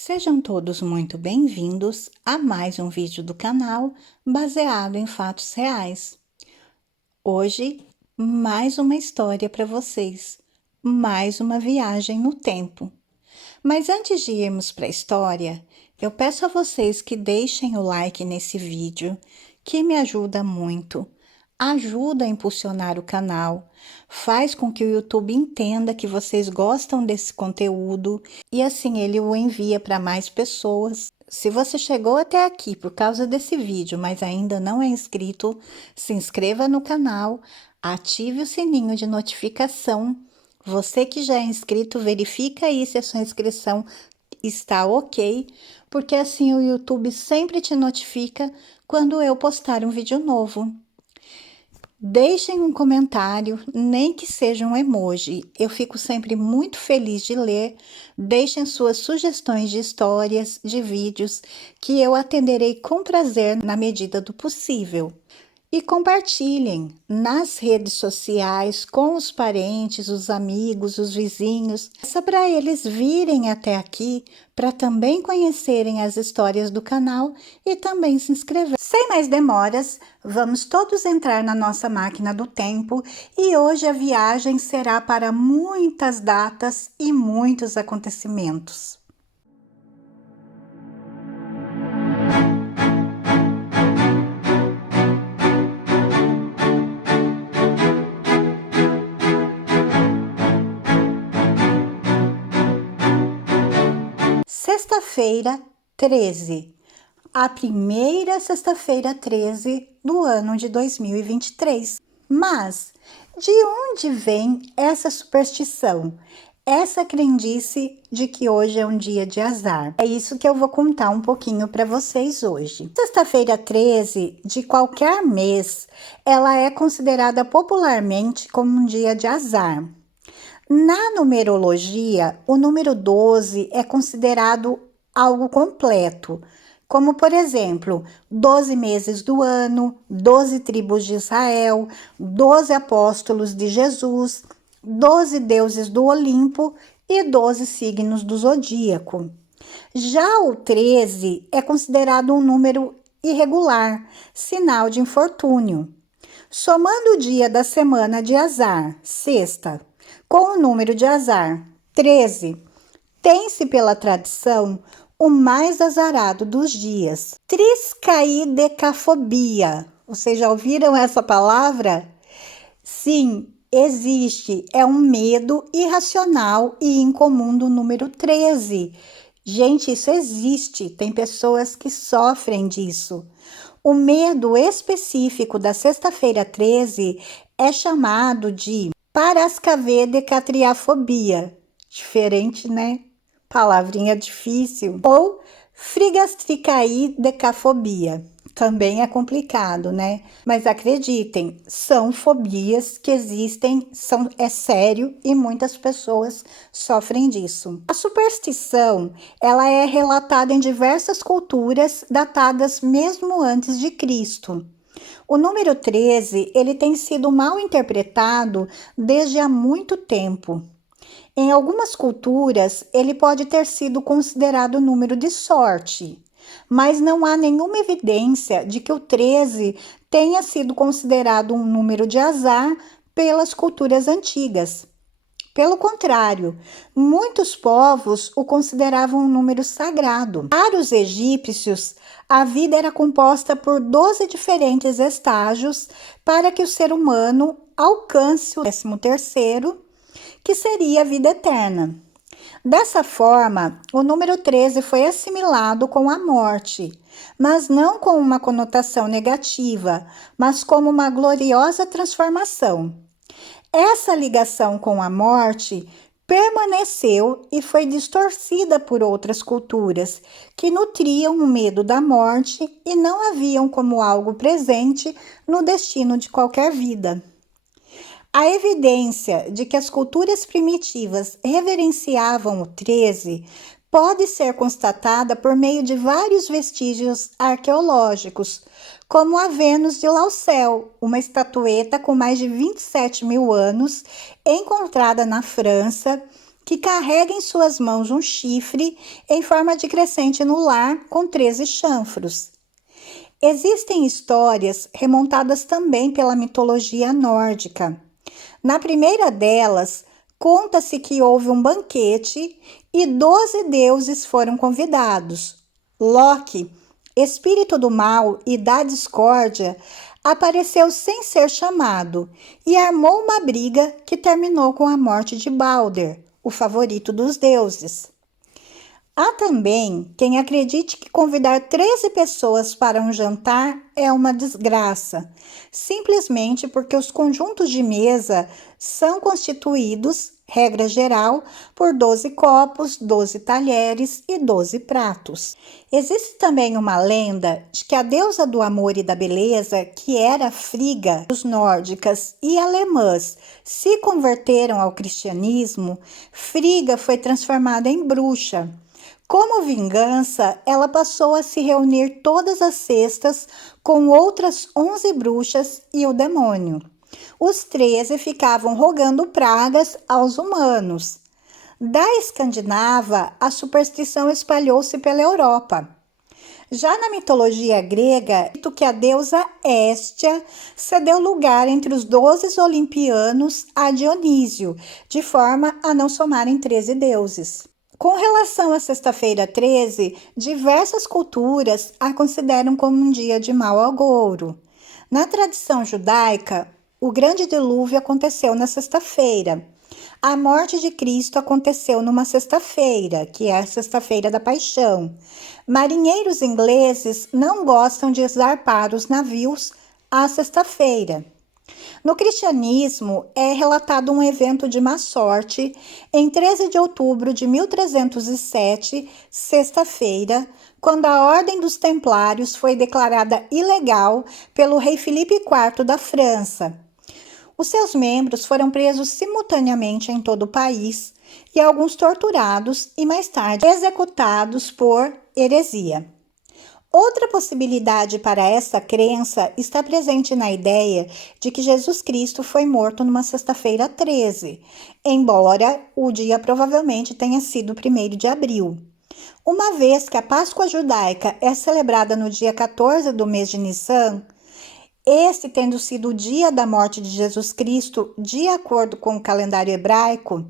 Sejam todos muito bem-vindos a mais um vídeo do canal baseado em fatos reais. Hoje, mais uma história para vocês, mais uma viagem no tempo. Mas antes de irmos para a história, eu peço a vocês que deixem o like nesse vídeo, que me ajuda muito. Ajuda a impulsionar o canal, faz com que o YouTube entenda que vocês gostam desse conteúdo e assim ele o envia para mais pessoas. Se você chegou até aqui por causa desse vídeo, mas ainda não é inscrito, se inscreva no canal, ative o sininho de notificação. Você que já é inscrito, verifica aí se a sua inscrição está ok, porque assim o YouTube sempre te notifica quando eu postar um vídeo novo. Deixem um comentário, nem que seja um emoji. Eu fico sempre muito feliz de ler. Deixem suas sugestões de histórias, de vídeos, que eu atenderei com prazer na medida do possível. E compartilhem nas redes sociais com os parentes, os amigos, os vizinhos, só para eles virem até aqui, para também conhecerem as histórias do canal e também se inscrever. Sem mais demoras, vamos todos entrar na nossa máquina do tempo e hoje a viagem será para muitas datas e muitos acontecimentos. Sexta-feira 13, a primeira sexta-feira 13 do ano de 2023. Mas de onde vem essa superstição? Essa crendice de que hoje é um dia de azar? É isso que eu vou contar um pouquinho para vocês hoje. Sexta-feira 13 de qualquer mês, ela é considerada popularmente como um dia de azar. Na numerologia, o número 12 é considerado algo completo, como por exemplo, 12 meses do ano, 12 tribos de Israel, 12 apóstolos de Jesus, 12 deuses do Olimpo e 12 signos do zodíaco. Já o 13 é considerado um número irregular, sinal de infortúnio. Somando o dia da semana de azar, sexta, com o número de azar, 13, tem-se pela tradição o mais azarado dos dias. Triscaidecafobia. Vocês já ouviram essa palavra? Sim, existe. É um medo irracional e incomum do número 13. Gente, isso existe. Tem pessoas que sofrem disso. O medo específico da sexta-feira 13 é chamado de parascavedecatriafobia. Diferente, né? Palavrinha difícil. Ou frigastricaiidecafobia. Também é complicado, né? Mas acreditem, são fobias que existem, é sério e muitas pessoas sofrem disso. A superstição, ela é relatada em diversas culturas datadas mesmo antes de Cristo. O número 13, ele tem sido mal interpretado desde há muito tempo. Em algumas culturas, ele pode ter sido considerado número de sorte, mas não há nenhuma evidência de que o 13 tenha sido considerado um número de azar pelas culturas antigas. Pelo contrário, muitos povos o consideravam um número sagrado. Para os egípcios, a vida era composta por 12 diferentes estágios para que o ser humano alcance o 13º, que seria a vida eterna. Dessa forma, o número 13 foi assimilado com a morte, mas não com uma conotação negativa, mas como uma gloriosa transformação. Essa ligação com a morte permaneceu e foi distorcida por outras culturas que nutriam o medo da morte e não a viam como algo presente no destino de qualquer vida. A evidência de que as culturas primitivas reverenciavam o 13 pode ser constatada por meio de vários vestígios arqueológicos, como a Vênus de Laucel, uma estatueta com mais de 27 mil anos, encontrada na França, que carrega em suas mãos um chifre em forma de crescente no lar com 13 chanfros. Existem histórias remontadas também pela mitologia nórdica. Na primeira delas, conta-se que houve um banquete e 12 deuses foram convidados. Loki, espírito do mal e da discórdia, apareceu sem ser chamado e armou uma briga que terminou com a morte de Balder, o favorito dos deuses. Há também quem acredite que convidar 13 pessoas para um jantar é uma desgraça, simplesmente porque os conjuntos de mesa são constituídos, regra geral, por 12 copos, 12 talheres e 12 pratos. Existe também uma lenda de que a deusa do amor e da beleza, que era Frigga, os nórdicas e alemãs se converteram ao cristianismo, Frigga foi transformada em bruxa. Como vingança, ela passou a se reunir todas as sextas com outras 11 bruxas e o demônio. Os 13 ficavam rogando pragas aos humanos. Da Escandinava, a superstição espalhou-se pela Europa. Já na mitologia grega, dito que a deusa Héstia cedeu lugar entre os 12 olimpianos a Dionísio, de forma a não somarem 13 deuses. Com relação à sexta-feira 13, diversas culturas a consideram como um dia de mau agouro. Na tradição judaica, o grande dilúvio aconteceu na sexta-feira. A morte de Cristo aconteceu numa sexta-feira, que é a sexta-feira da paixão. Marinheiros ingleses não gostam de zarpar os navios à sexta-feira. No cristianismo, é relatado um evento de má sorte em 13 de outubro de 1307, sexta-feira, quando a Ordem dos Templários foi declarada ilegal pelo rei Filipe IV da França. Os seus membros foram presos simultaneamente em todo o país e alguns torturados e mais tarde executados por heresia. Outra possibilidade para essa crença está presente na ideia de que Jesus Cristo foi morto numa sexta-feira 13, embora o dia provavelmente tenha sido 1º de abril. Uma vez que a Páscoa judaica é celebrada no dia 14 do mês de Nissan, este tendo sido o dia da morte de Jesus Cristo, de acordo com o calendário hebraico,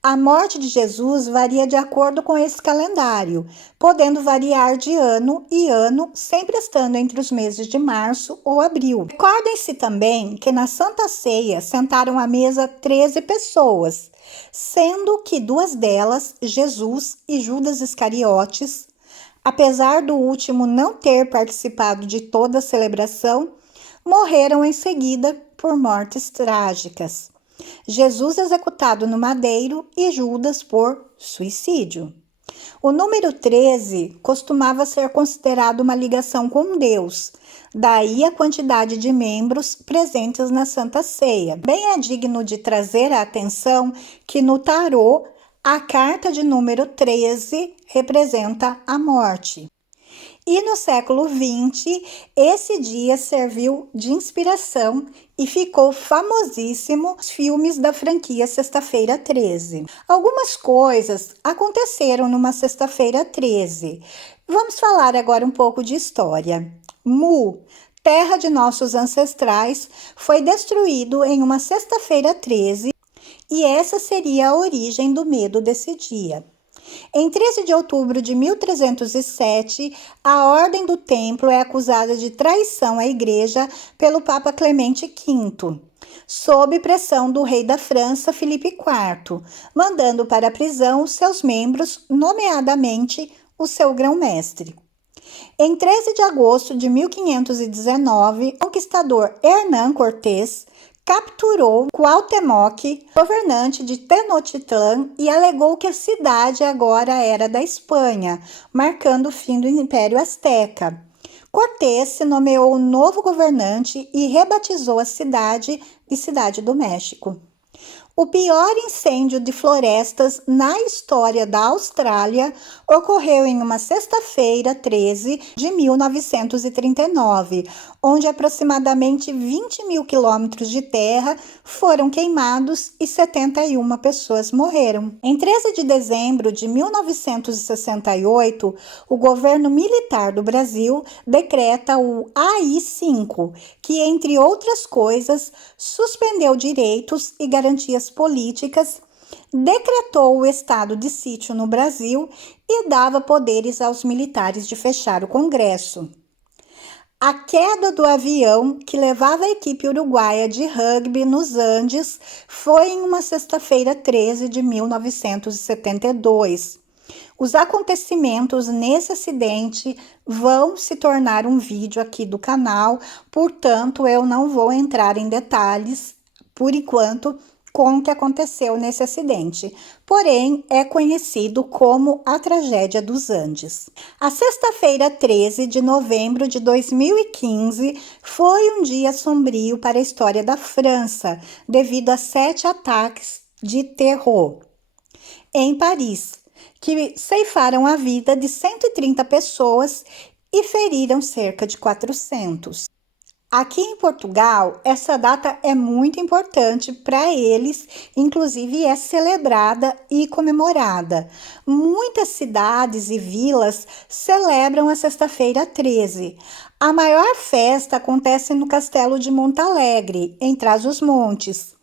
a morte de Jesus varia de acordo com esse calendário, podendo variar de ano em ano, sempre estando entre os meses de março ou abril. Recordem-se também que na Santa Ceia sentaram à mesa 13 pessoas, sendo que 2 delas, Jesus e Judas Iscariotes, apesar do último não ter participado de toda a celebração, morreram em seguida por mortes trágicas. Jesus executado no madeiro e Judas por suicídio. O número 13 costumava ser considerado uma ligação com Deus, daí a quantidade de membros presentes na Santa Ceia. Bem é digno de trazer a atenção que no tarô, a carta de número 13 representa a morte. E no século XX, esse dia serviu de inspiração e ficou famosíssimo nos filmes da franquia Sexta-feira 13. Algumas coisas aconteceram numa Sexta-feira 13. Vamos falar agora um pouco de história. Mu, terra de nossos ancestrais, foi destruído em uma Sexta-feira 13 e essa seria a origem do medo desse dia. Em 13 de outubro de 1307, a Ordem do Templo é acusada de traição à Igreja pelo Papa Clemente V, sob pressão do rei da França, Filipe IV, mandando para a prisão os seus membros, nomeadamente o seu grão-mestre. Em 13 de agosto de 1519, o conquistador Hernán Cortés capturou Cuauhtémoc, governante de Tenochtitlan, e alegou que a cidade agora era da Espanha, marcando o fim do Império Azteca. Cortés se nomeou novo governante e rebatizou a cidade de Cidade do México. O pior incêndio de florestas na história da Austrália ocorreu em uma sexta-feira, 13 de 1939, onde aproximadamente 20 mil quilômetros de terra foram queimados e 71 pessoas morreram. Em 13 de dezembro de 1968, o governo militar do Brasil decreta o AI-5, que, entre outras coisas, suspendeu direitos e garantias políticas, decretou o estado de sítio no Brasil e dava poderes aos militares de fechar o Congresso. A queda do avião que levava a equipe uruguaia de rugby nos Andes foi em uma sexta-feira, 13 de 1972. Os acontecimentos nesse acidente vão se tornar um vídeo aqui do canal, portanto, eu não vou entrar em detalhes, por enquanto, com o que aconteceu nesse acidente. Porém, é conhecido como a tragédia dos Andes. A sexta-feira, 13 de novembro de 2015, foi um dia sombrio para a história da França, devido a 7 ataques de terror em Paris, que ceifaram a vida de 130 pessoas e feriram cerca de 400. Aqui em Portugal, essa data é muito importante para eles, inclusive é celebrada e comemorada. Muitas cidades e vilas celebram a sexta-feira 13. A maior festa acontece no Castelo de Montalegre, em Trás-os-Montes.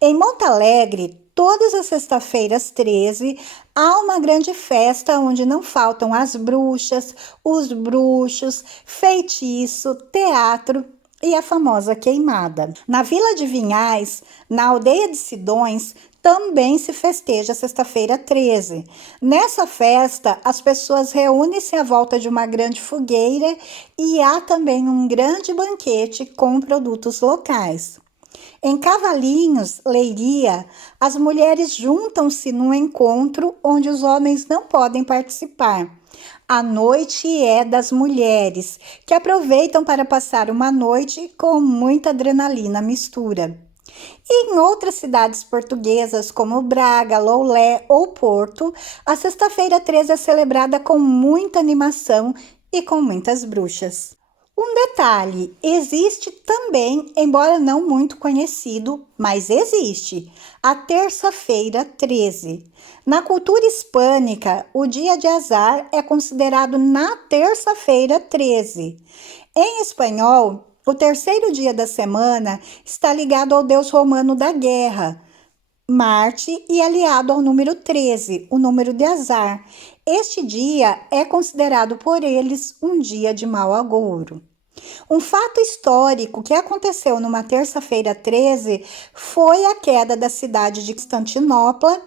Em Montalegre, todas as sextas-feiras 13, há uma grande festa onde não faltam as bruxas, os bruxos, feitiço, teatro e a famosa queimada. Na Vila de Vinhais, na aldeia de Sidões, também se festeja a sexta-feira 13. Nessa festa, as pessoas reúnem-se à volta de uma grande fogueira e há também um grande banquete com produtos locais. Em Cavalinhos, Leiria, as mulheres juntam-se num encontro onde os homens não podem participar. A noite é das mulheres, que aproveitam para passar uma noite com muita adrenalina mistura. E em outras cidades portuguesas, como Braga, Loulé ou Porto, a sexta-feira 13 é celebrada com muita animação e com muitas bruxas. Um detalhe, existe também, embora não muito conhecido, mas existe, a terça-feira 13. Na cultura hispânica, o dia de azar é considerado na terça-feira 13. Em espanhol, o terceiro dia da semana está ligado ao deus romano da guerra, Marte, e aliado ao número 13, o número de azar. Este dia é considerado por eles um dia de mau agouro. Um fato histórico que aconteceu numa terça-feira 13 foi a queda da cidade de Constantinopla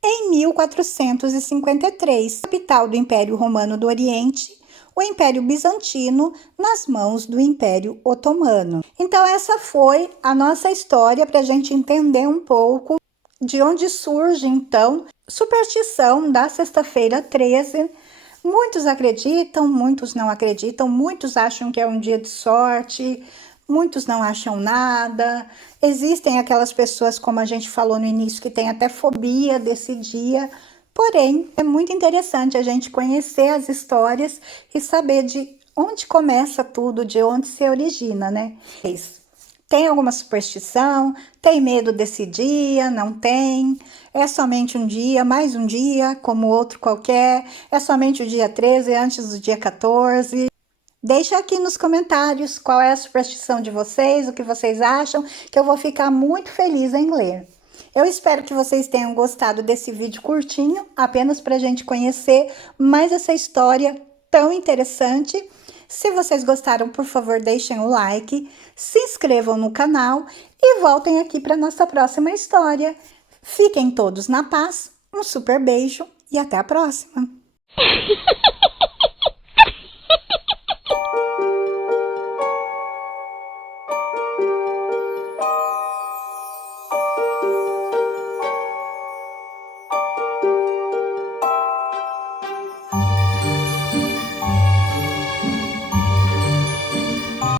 em 1453, capital do Império Romano do Oriente, o Império Bizantino nas mãos do Império Otomano. Então essa foi a nossa história para a gente entender um pouco de onde surge, então, superstição da sexta-feira 13. Muitos acreditam, muitos não acreditam, muitos acham que é um dia de sorte, muitos não acham nada. Existem aquelas pessoas, como a gente falou no início, que têm até fobia desse dia. Porém, é muito interessante a gente conhecer as histórias e saber de onde começa tudo, de onde se origina, né? Tem alguma superstição? Tem medo desse dia? Não tem? É somente um dia, mais um dia, como outro qualquer? É somente o dia 13, antes do dia 14? Deixa aqui nos comentários qual é a superstição de vocês, o que vocês acham, que eu vou ficar muito feliz em ler. Eu espero que vocês tenham gostado desse vídeo curtinho, apenas para a gente conhecer mais essa história tão interessante. Se vocês gostaram, por favor, deixem o like, se inscrevam no canal e voltem aqui para nossa próxima história. Fiquem todos na paz, um super beijo e até a próxima!